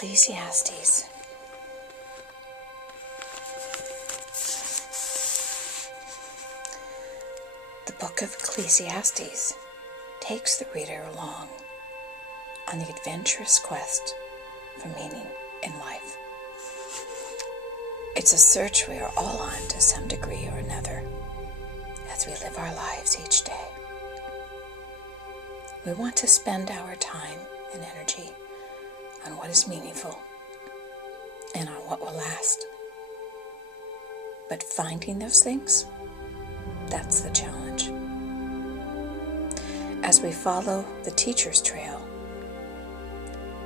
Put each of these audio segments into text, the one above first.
Ecclesiastes. The book of Ecclesiastes takes the reader along on the adventurous quest for meaning in life. It's a search we are all on to some degree or another as we live our lives each day. We want to spend our time and energy on what is meaningful and on what will last. But finding those things, that's the challenge. As we follow the teacher's trail,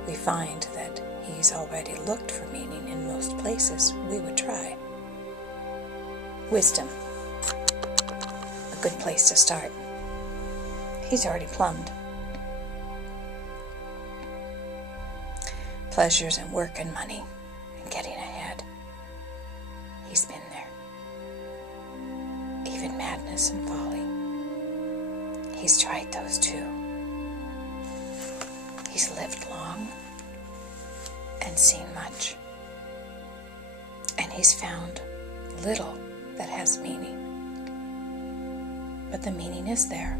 we find that he's already looked for meaning in most places we would try. Wisdom, a good place to start. He's already plumbed. Pleasures and work and money and getting ahead. He's been there. Even madness and folly. He's tried those too. He's lived long and seen much. And he's found little that has meaning. But the meaning is there.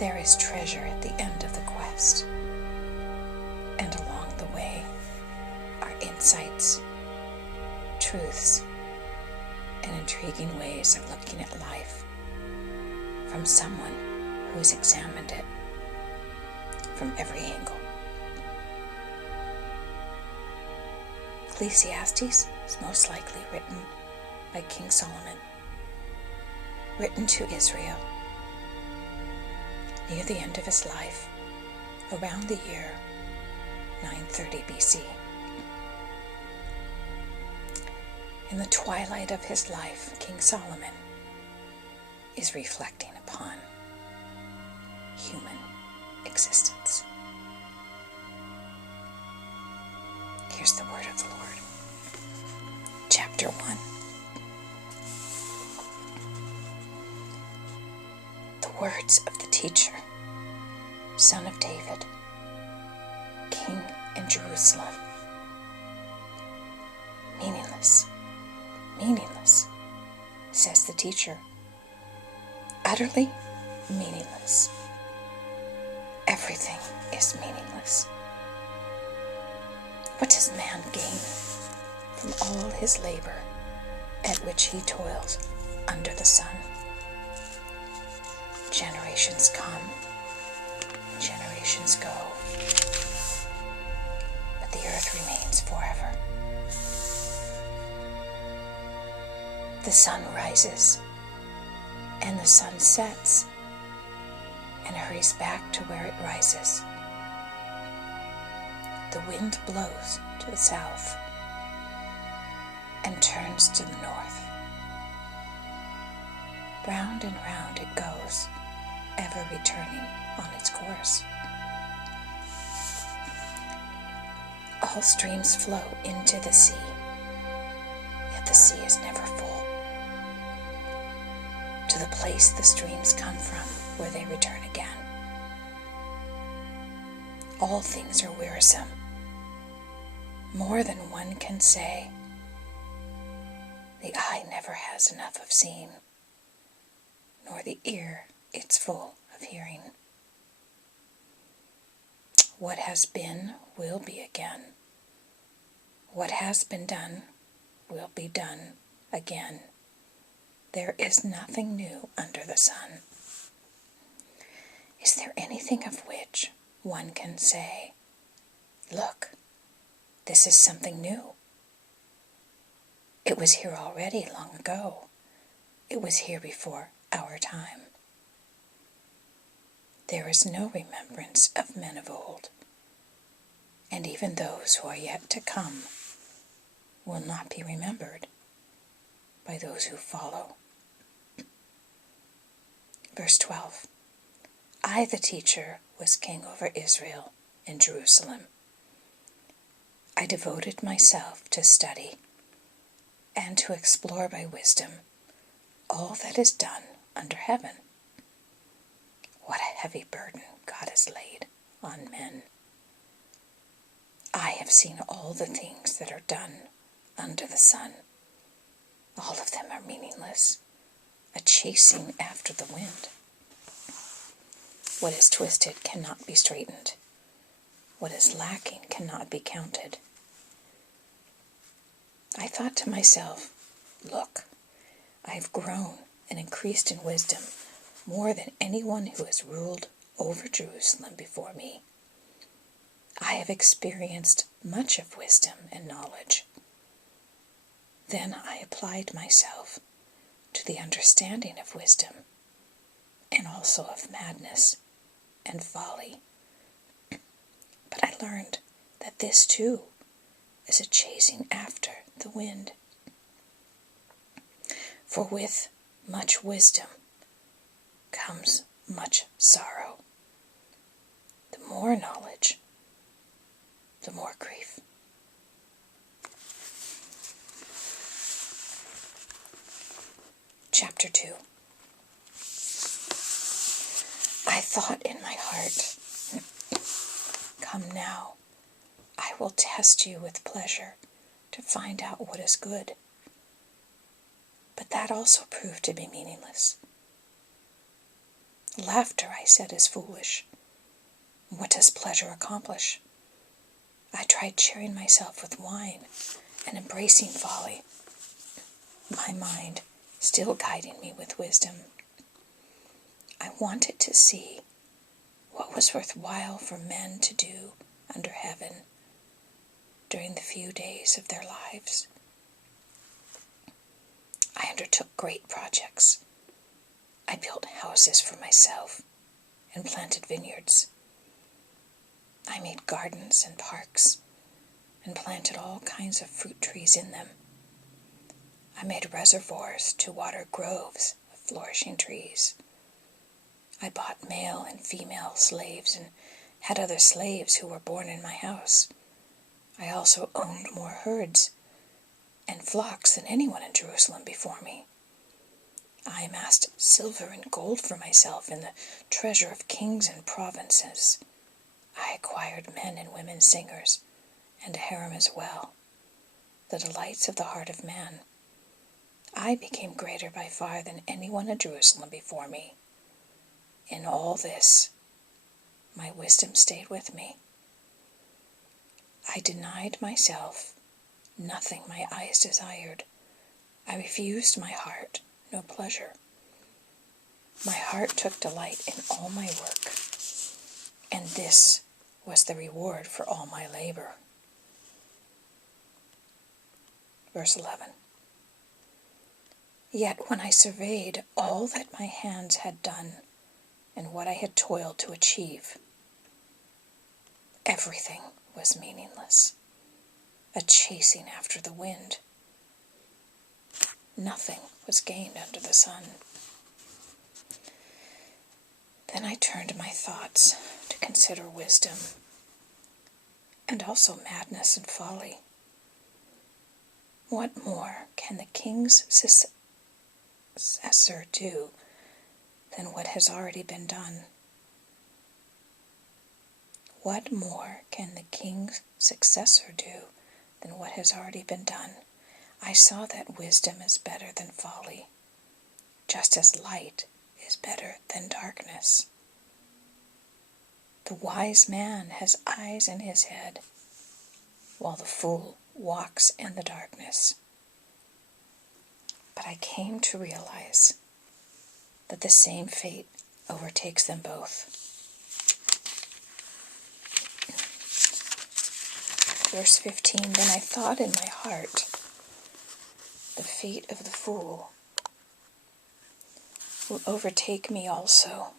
There is treasure at the end of the quest. And along the way are insights, truths, and intriguing ways of looking at life from someone who has examined it from every angle. Ecclesiastes is most likely written by King Solomon, written to Israel near the end of his life, around the year 930 BC. In the twilight of his life, King Solomon is reflecting upon human existence. Here's the word of the Lord. Chapter 1. The words of the teacher, son of David, King in Jerusalem. Meaningless, meaningless, says the teacher. Utterly meaningless. Everything is meaningless. What does man gain from all his labor at which he toils under the sun? Generations come, generations go, but the earth remains forever. The sun rises and the sun sets and hurries back to where it rises. The wind blows to the south and turns to the north. Round and round it goes, ever returning on its course. All streams flow into the sea, yet the sea is never full. To the place the streams come from, where they return again. All things are wearisome, more than one can say. The eye never has enough of seeing, nor the ear its full of hearing. What has been will be again. What has been done will be done again. There is nothing new under the sun. Is there anything of which one can say, look, this is something new? It was here already long ago. It was here before our time. There is no remembrance of men of old, and even those who are yet to come will not be remembered by those who follow. Verse 12. I, the teacher, was king over Israel in Jerusalem. I devoted myself to study and to explore by wisdom all that is done under heaven. What a heavy burden God has laid on men. I have seen all the things that are done under the sun. All of them are meaningless, a chasing after the wind. What is twisted cannot be straightened. What is lacking cannot be counted. I thought to myself, look, I have grown and increased in wisdom more than anyone who has ruled over Jerusalem before me. I have experienced much of wisdom and knowledge. Then I applied myself to the understanding of wisdom and also of madness and folly. But I learned that this too is a chasing after the wind. For with much wisdom comes much sorrow. The more knowledge, the more grief. Chapter 2. I thought in my heart, come now, I will test you with pleasure to find out what is good. But that also proved to be meaningless. Laughter, I said, is foolish. What does pleasure accomplish? I tried cheering myself with wine and embracing folly, my mind still guiding me with wisdom. I wanted to see what was worthwhile for men to do under heaven during the few days of their lives. I undertook great projects. I built houses for myself and planted vineyards. I made gardens and parks and planted all kinds of fruit trees in them. I made reservoirs to water groves of flourishing trees. I bought male and female slaves and had other slaves who were born in my house. I also owned more herds and flocks than anyone in Jerusalem before me. I amassed silver and gold for myself in the treasure of kings and provinces. I acquired men and women singers, and a harem as well, the delights of the heart of man. I became greater by far than anyone in Jerusalem before me. In all this, my wisdom stayed with me. I denied myself nothing my eyes desired. I refused my heart no pleasure. My heart took delight in all my work, and this was the reward for all my labor. Verse 11. Yet when I surveyed all that my hands had done and what I had toiled to achieve, everything was meaningless, a chasing after the wind. Nothing was gained under the sun. Then I turned my thoughts to consider wisdom and also madness and folly. What more can the king's successor do than what has already been done? What more can the king's successor do than what has already been done? I saw that wisdom is better than folly, just as light is better than darkness. The wise man has eyes in his head, while the fool walks in the darkness. But I came to realize that the same fate overtakes them both. Verse 15, then I thought in my heart, the fate of the fool will overtake me also.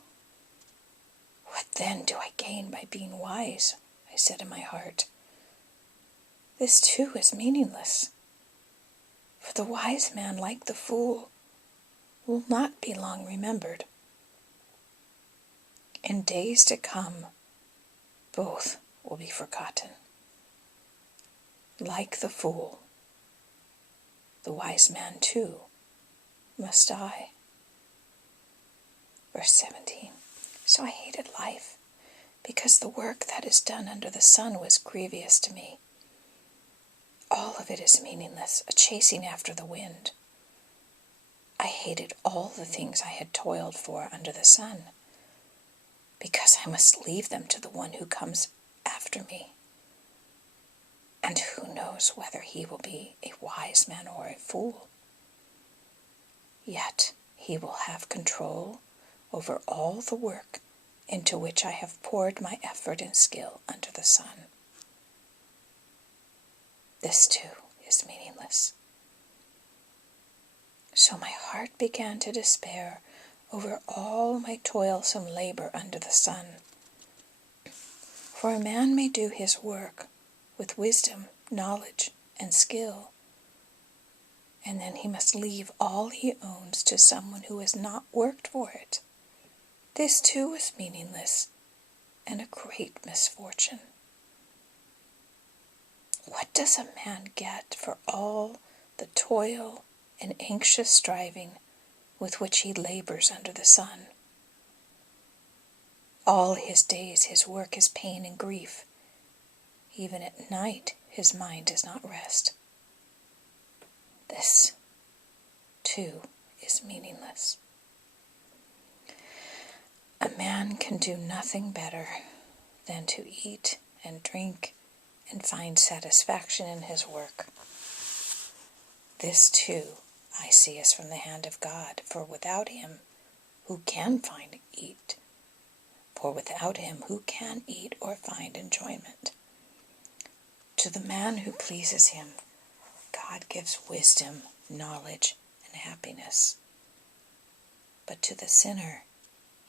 What then do I gain by being wise? I said in my heart. This too is meaningless. For the wise man, like the fool, will not be long remembered. In days to come, both will be forgotten. Like the fool, the wise man too must die. Verse 17. So I hated life because the work that is done under the sun was grievous to me. All of it is meaningless, a chasing after the wind. I hated all the things I had toiled for under the sun, because I must leave them to the one who comes after me. And who knows whether he will be a wise man or a fool? Yet he will have control over all the work into which I have poured my effort and skill under the sun. This too is meaningless. So my heart began to despair over all my toilsome labor under the sun. For a man may do his work with wisdom, knowledge, and skill, and then he must leave all he owns to someone who has not worked for it. This too is meaningless and a great misfortune. What does a man get for all the toil and anxious striving with which he labors under the sun? All his days his work is pain and grief. Even at night his mind does not rest. This, too, is meaningless. A man can do nothing better than to eat and drink and find satisfaction in his work. This, too, I see is from the hand of God, for without him, who can eat or find enjoyment? To the man who pleases him, God gives wisdom, knowledge, and happiness. But to the sinner,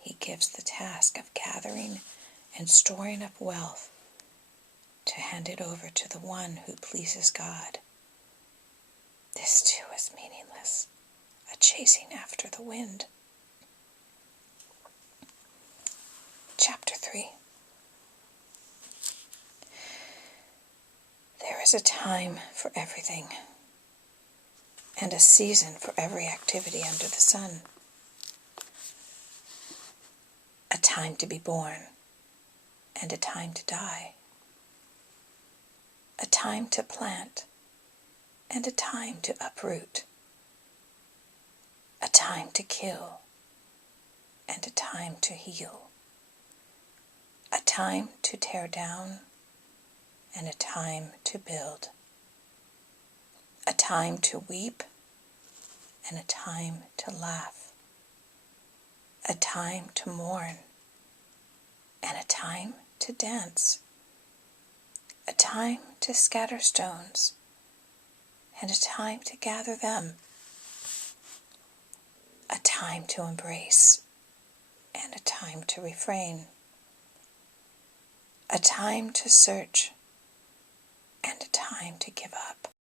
he gives the task of gathering and storing up wealth to hand it over to the one who pleases God. This too is meaningless, a chasing after the wind. Chapter 3. There is a time for everything, and a season for every activity under the sun. A time to be born, and a time to die. A time to plant, and a time to uproot. A time to kill, and a time to heal. A time to tear down, and a time to build. A time to weep, and a time to laugh. A time to mourn, and a time to dance. A time to scatter stones, and a time to gather them. A time to embrace, and a time to refrain. A time to search, and a time to give up.